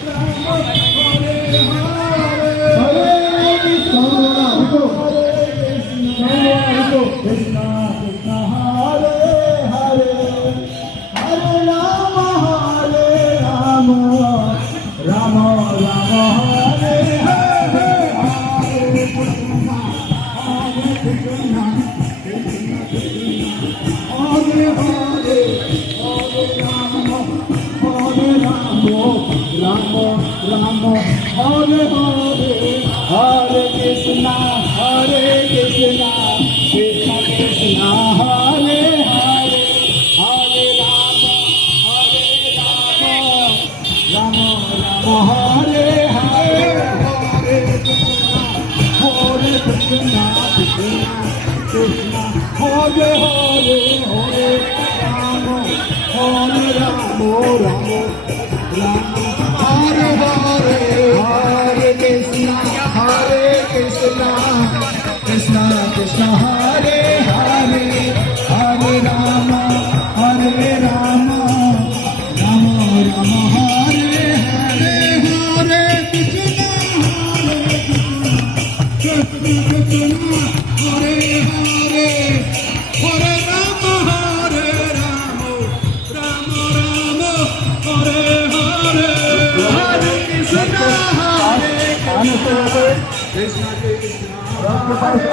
Hare Krishna, Krishna Krishna, Hare Hare, Hare Rama, Rama Rama, Hare Hare, Hare Krishna, Krishna Krishna, Hare Hare, Hare Rama, Rama Rama, Hare Hare, Hare Krishna, Krishna Krishna, Hare Hare, Hare Rama, Rama Rama, Hare Hare, Hare Krishna, Krishna Krishna, Hare Hare, Hare Rama, Rama Rama, Hare Hare, Hare Krishna, Krishna Krishna,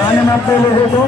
आने में आप पहले हो तो